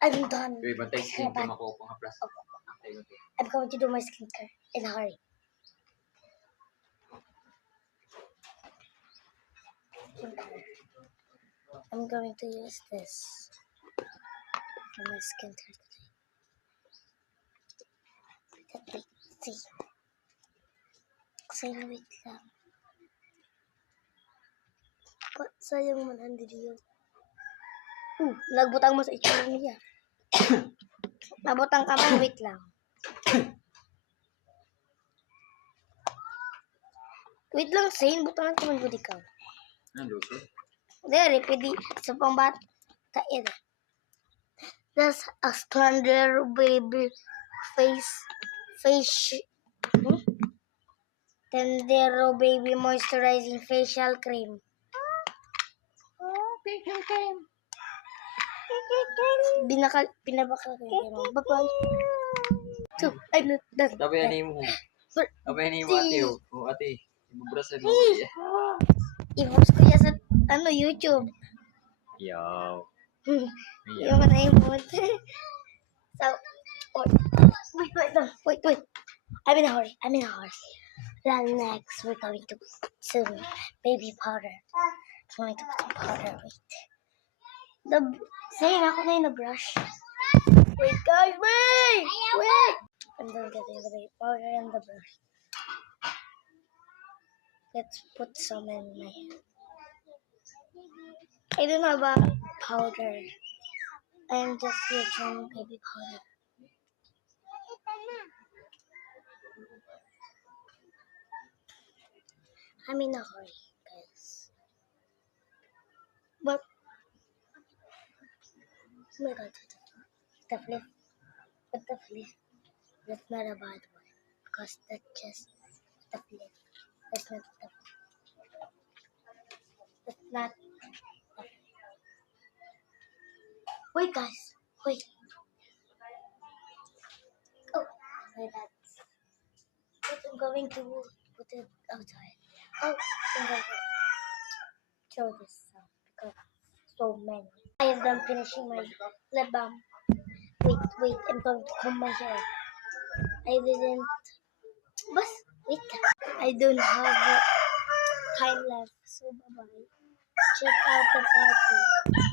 I'm done. Wait, bantay skin ka makuha pang haplas. I'm going to do my skincare in a hurry. I'm going to use this for my skincare today. See. Wait lang. Ba't sayang 100 yun? Nagbutang mo sa itsura niya. Nabutang ka man, wait lang. Wait lang, Zane. Butangan ko man good ikaw. Ano luto? There, pwede sa pambat. Kain. That's a slender baby face. Tendero baby moisturizing facial cream. Facial cream. Pinabakal ko yung cream. Bye-bye. So, I'm not done. Tapi yan mo. Tapi yan mo ate. O ate. Ibubras na mo. I-post ko yan sa YouTube. Yaw. Yung na-emote. So, wait. I'm in a hurry. Then next, we're going to put some baby powder. I'm going to put some powder. Wait. Saying ako na yung na-brush. Wait, guys, wait! I'm done getting the baby powder and the brush. Let's put some in my hand. I don't have a powder. I'm just using baby powder. I'm in a hurry, guys. But, oh my god, the flip. But the flip, that's not a bad one. Because that's just the flip. That's not the flip. That's not the flip. Wait, guys. Wait. Oh, that's. I'm going to put it outside. Oh, I'm going to show this because so many. I have done finishing my lip balm. Wait, I'm going to comb my hair. I didn't. But wait, I don't have time left. So bye bye. Check out the party.